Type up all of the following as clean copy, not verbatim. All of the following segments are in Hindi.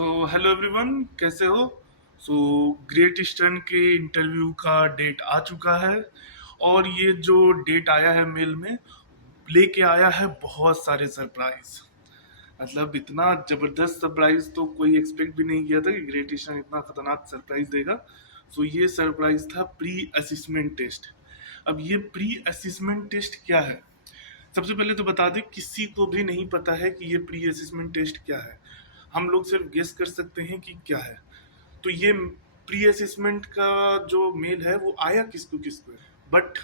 हेलो एवरीवन, कैसे हो? सो ग्रेट ईस्टर्न के इंटरव्यू का डेट आ चुका है। और ये जो डेट आया है मेल में, लेके आया है बहुत सारे सरप्राइज। मतलब इतना जबरदस्त सरप्राइज तो कोई एक्सपेक्ट भी नहीं किया था कि ग्रेट ईस्टर्न इतना खतरनाक सरप्राइज देगा। ये सरप्राइज था प्री असेसमेंट टेस्ट। अब ये प्री असेसमेंट टेस्ट क्या है? सबसे पहले तो बता दें, किसी को भी नहीं पता है कि ये प्री असेसमेंट टेस्ट क्या है। हम लोग सिर्फ गेस कर सकते हैं कि क्या है। तो ये प्री असेसमेंट का जो मेल है वो आया किसको किसको, बट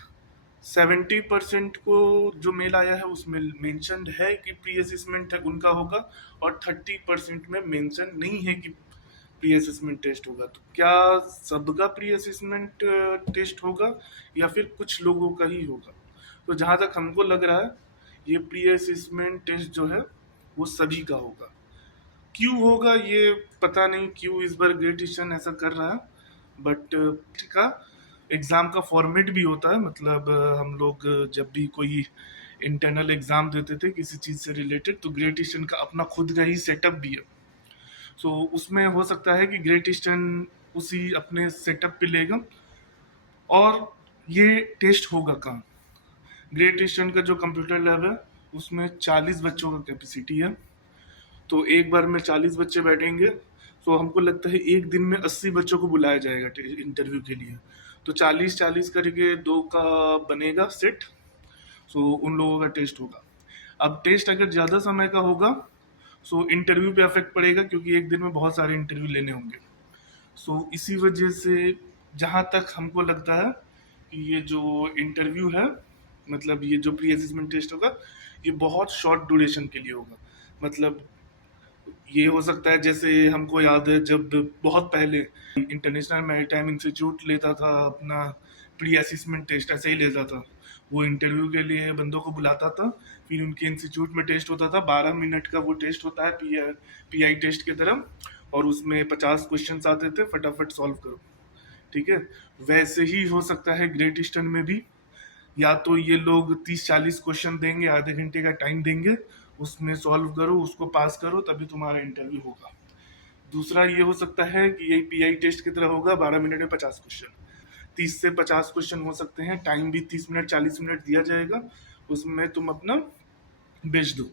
70% को जो मेल आया है उसमें मेंशन्ड है कि प्री असेसमेंट है उनका होगा, और 30% में मेंशन नहीं है कि प्री असेसमेंट टेस्ट होगा। तो क्या सबका प्री असेसमेंट टेस्ट होगा या फिर कुछ लोगों का ही होगा? तो जहाँ तक हमको लग रहा है, ये प्री असेसमेंट टेस्ट जो है वो सभी का होगा। क्यों होगा ये पता नहीं, क्यों इस बार ग्रेट ईस्टर्न ऐसा कर रहा है। बट का एग्ज़ाम का फॉर्मेट भी होता है। मतलब हम लोग जब भी कोई इंटरनल एग्ज़ाम देते थे किसी चीज़ से रिलेटेड, तो ग्रेट ईस्टर्न का अपना खुद का ही सेटअप भी है। उसमें हो सकता है कि ग्रेट ईस्टर्न उसी अपने सेटअप पे लेगा। और ये टेस्ट होगा कहाँ? ग्रेट ईस्टर्न का जो कंप्यूटर लैब है उसमें 40 बच्चों का कैपेसिटी है। तो एक बार में 40 बच्चे बैठेंगे। हमको लगता है एक दिन में 80 बच्चों को बुलाया जाएगा इंटरव्यू के लिए। तो 40-40 करके दो का बनेगा सेट। उन लोगों का टेस्ट होगा। अब टेस्ट अगर ज़्यादा समय का होगा इंटरव्यू पे अफेक्ट पड़ेगा, क्योंकि एक दिन में बहुत सारे इंटरव्यू लेने होंगे। इसी वजह से जहाँ तक हमको लगता है कि ये जो इंटरव्यू है, मतलब ये जो प्री असेसमेंट टेस्ट होगा, ये बहुत शॉर्ट ड्यूरेशन के लिए होगा। मतलब ये हो सकता है, जैसे हमको याद है जब बहुत पहले इंटरनेशनल मैरीटाइम इंस्टीट्यूट लेता था अपना प्री असेसमेंट टेस्ट, ऐसे ही लेता था। वो इंटरव्यू के लिए बंदों को बुलाता था, फिर उनके इंस्टीट्यूट में टेस्ट होता था। 12 मिनट का वो टेस्ट होता है, पीआई टेस्ट की तरह। और उसमें 50 क्वेश्चन आते थे, फटाफट सॉल्व करो। ठीक है, वैसे ही हो सकता है ग्रेट ईस्टर्न में भी। या तो ये लोग 30-40 क्वेश्चन देंगे, आधे घंटे का टाइम देंगे, उसमें सॉल्व करो, उसको पास करो, तभी तुम्हारा इंटरव्यू होगा। दूसरा ये हो सकता है कि यही पीआई टेस्ट की तरह होगा, 12 मिनट में 50 क्वेश्चन। 30 से 50 क्वेश्चन हो सकते हैं, टाइम भी 30 मिनट 40 मिनट दिया जाएगा, उसमें तुम अपना भेज दो।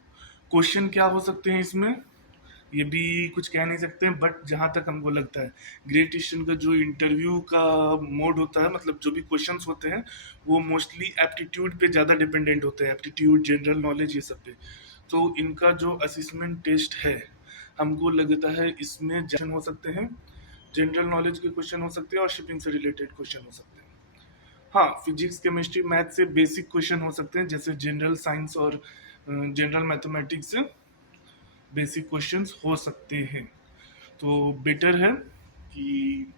क्वेश्चन क्या हो सकते हैं इसमें ये भी कुछ कह नहीं सकते हैं, बट जहाँ तक हमको लगता है ग्रेट ईस्टर्न का जो इंटरव्यू का मोड होता है, मतलब जो भी क्वेश्चंस होते हैं, वो मोस्टली एप्टीट्यूड पे ज़्यादा डिपेंडेंट होते हैं, एप्टीट्यूड, जनरल नॉलेज, ये सब पे। तो इनका जो असेसमेंट टेस्ट है, हमको लगता है इसमें क्वेश्चन हो सकते हैं, जनरल नॉलेज के क्वेश्चन हो सकते हैं, और शिपिंग से रिलेटेड क्वेश्चन हो सकते हैं। हाँ, फिजिक्स, केमिस्ट्री, मैथ से बेसिक क्वेश्चन हो सकते हैं, जैसे जनरल साइंस और जनरल मैथमेटिक्स से बेसिक क्वेश्चंस हो सकते हैं। तो बेटर है कि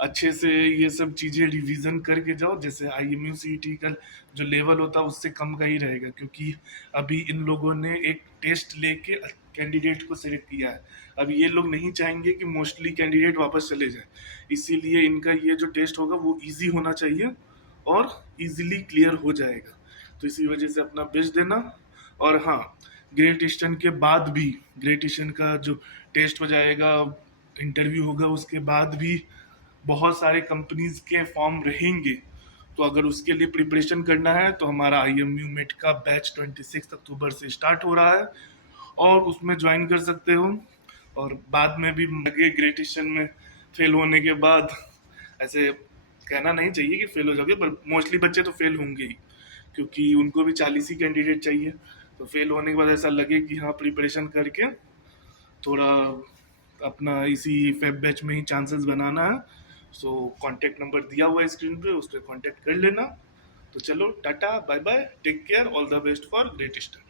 अच्छे से ये सब चीज़ें रिवीजन करके जाओ। जैसे IMU CET का जो लेवल होता है उससे कम का ही रहेगा, क्योंकि अभी इन लोगों ने एक टेस्ट लेके कैंडिडेट को सिलेक्ट किया है। अब ये लोग नहीं चाहेंगे कि मोस्टली कैंडिडेट वापस चले जाए, इसीलिए इनका ये जो टेस्ट होगा वो इजी होना चाहिए और इजीली क्लियर हो जाएगा। तो इसी वजह से अपना बेस्ट देना। और हाँ, ग्रेट ईस्टर्न के बाद भी, ग्रेट ईस्टर्न का जो टेस्ट हो जाएगा, इंटरव्यू होगा, उसके बाद भी बहुत सारे कंपनीज के फॉर्म रहेंगे। तो अगर उसके लिए प्रिपरेशन करना है तो हमारा IMU मेट का बैच 26 अक्टूबर से स्टार्ट हो रहा है, और उसमें ज्वाइन कर सकते हो। और बाद में भी लगे ग्रेट ईस्टर्न में फेल होने के बाद, ऐसे कहना नहीं चाहिए कि फेल हो जाओगे, पर मोस्टली बच्चे तो फेल होंगे ही, क्योंकि उनको भी 40 ही कैंडिडेट चाहिए। तो फेल होने के बाद ऐसा लगे कि हाँ, प्रिपरेशन करके थोड़ा अपना इसी फेब बैच में ही चांसेस बनाना है। कांटेक्ट नंबर दिया हुआ है स्क्रीन पे, उस पर कांटेक्ट कर लेना। तो चलो, tata, bye bye, take care, all the best for Great eastern.